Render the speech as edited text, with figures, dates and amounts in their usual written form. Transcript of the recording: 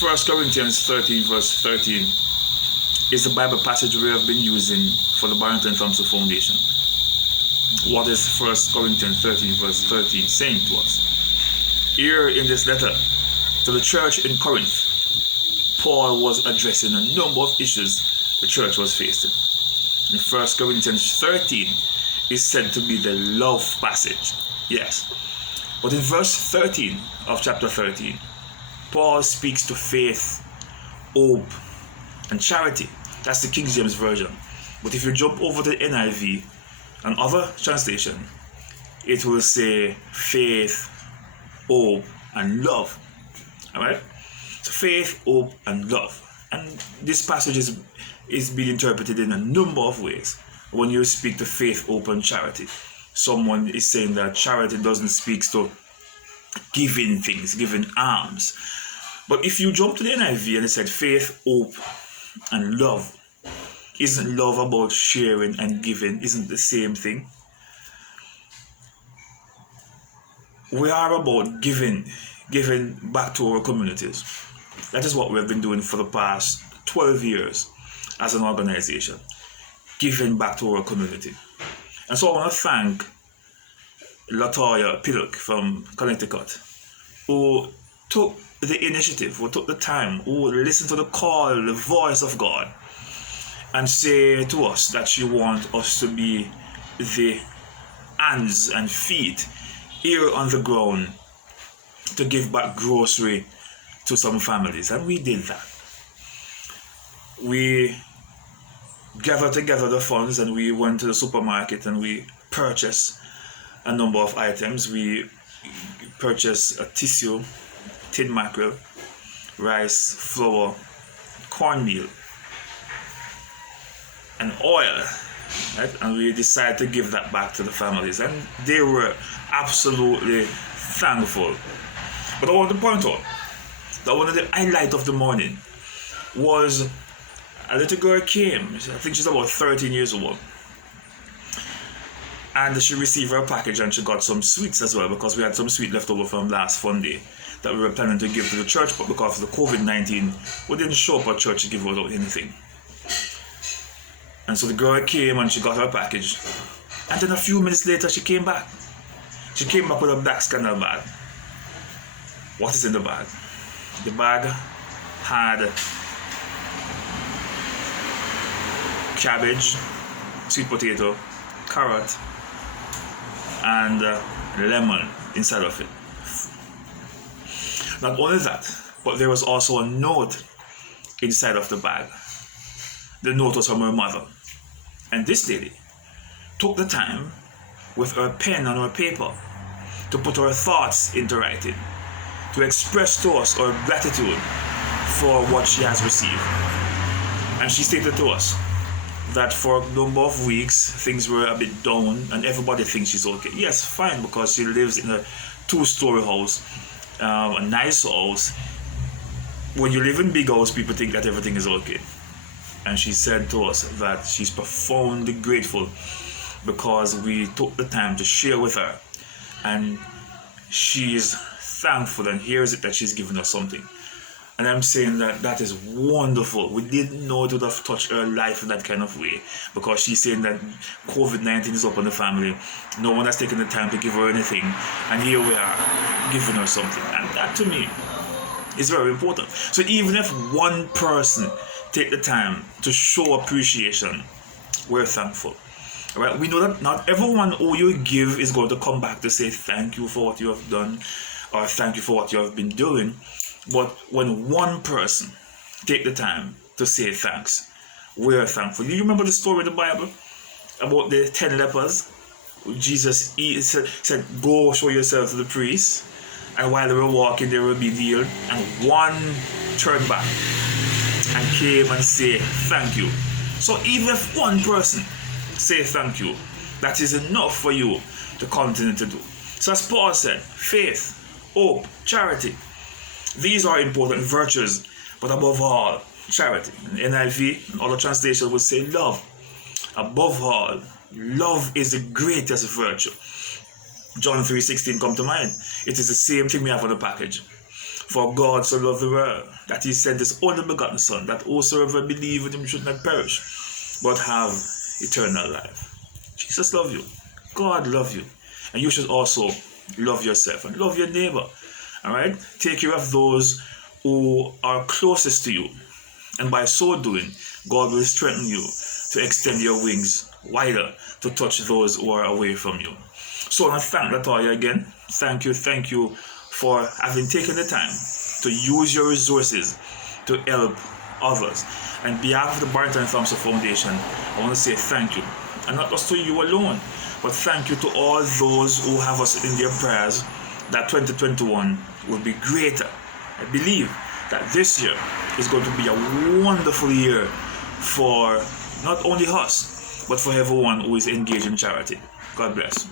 1 Corinthians 13 verse 13 is the Bible passage we have been using for the Barrington Thompson Foundation. What is 1 Corinthians 13 verse 13 saying to us? Here in this letter to the church in Corinth, Paul was addressing a number of issues the church was facing. In 1 Corinthians 13 is said to be the love passage. Yes. But in verse 13 of chapter 13, Paul speaks to faith, hope, and charity. That's the King James Version. But if you jump over to the NIV and other translation, it will say faith, hope, and love. Alright? So faith, hope, and love. And this passage is being interpreted in a number of ways. When you speak to faith, hope, and charity, someone is saying that charity doesn't speak to giving things, giving alms. But if you jump to the NIV and it said faith, hope, and love, isn't love about sharing and giving? Isn't the same thing? We are about giving back to our communities. That is what we've been doing for the past 12 years as an organization, giving back to our community. And so I want to thank Latoya Pillock from Connecticut, who took the initiative, who took the time, who listened to the call, the voice of God, and say to us that she wants us to be the hands and feet here on the ground to give back grocery to some families. And we did that. We gathered together the funds and we went to the supermarket and we purchased a number of items. We purchased a tissue, tin mackerel, rice, flour, cornmeal, and oil, right? And we decided to give that back to the families, and they were absolutely thankful. But I want to point out that one of the highlights of the morning was a little girl came. I think she's about 13 years old, and she received her package and she got some sweets as well, because we had some sweet left over from last fun day that we were planning to give to the church, but because of the COVID-19, we didn't show up at church to give out anything. And so the girl came and she got her package, and then a few minutes later she came back. She came back with a black Scandal bag. What is in the bag? The bag had cabbage, sweet potato, carrot, and lemon inside of it. Not only that, but there was also a note inside of the bag. The note was from her mother. And this lady took the time with her pen and her paper to put her thoughts into writing, to express to us her gratitude for what she has received. And she stated to us that for a number of weeks things were a bit down and everybody thinks she's okay. Yes, fine, because she lives in a 2-story house, a nice house. When you live in big house, people think that everything is okay. And she said to us that she's profoundly grateful because we took the time to share with her, and she's thankful, and here's it that she's given us something. And I'm saying that is wonderful. We didn't know it would have touched her life in that kind of way, because she's saying that COVID-19 is up on the family. No one has taken the time to give her anything, and here we are giving her something. And that to me is very important. So even if one person take the time to show appreciation, we're thankful. All right? We know that not everyone who you give is going to come back to say thank you for what you have done or thank you for what you have been doing. But when one person take the time to say thanks, we're thankful. You remember the story in the Bible about the 10 lepers? Jesus said, go show yourself to the priest, and while they were walking, they will be healed. And one turned back and came and say thank you. So even if one person say thank you, that is enough for you to continue to do. So as Paul said, faith, hope, charity, these are important virtues, but above all, charity. In NIV and other translations would say love. Above all, love is the greatest virtue. John 3:16 come to mind. It is the same thing we have on the package. For God so loved the world that he sent his only begotten Son, that whosoever believe in him should not perish, but have eternal life. Jesus loves you. God loves you. And you should also love yourself and love your neighbor. Alright? Take care of those who are closest to you. And by so doing, God will strengthen you to extend your wings wider to touch those who are away from you. So I want to thank Latoya again. Thank you for having taken the time to use your resources to help others. And on behalf of the Barrington Thompson Foundation, I want to say thank you. And not just to you alone, but thank you to all those who have us in their prayers that 2021 will be greater. I believe that this year is going to be a wonderful year for not only us, but for everyone who is engaged in charity. God bless.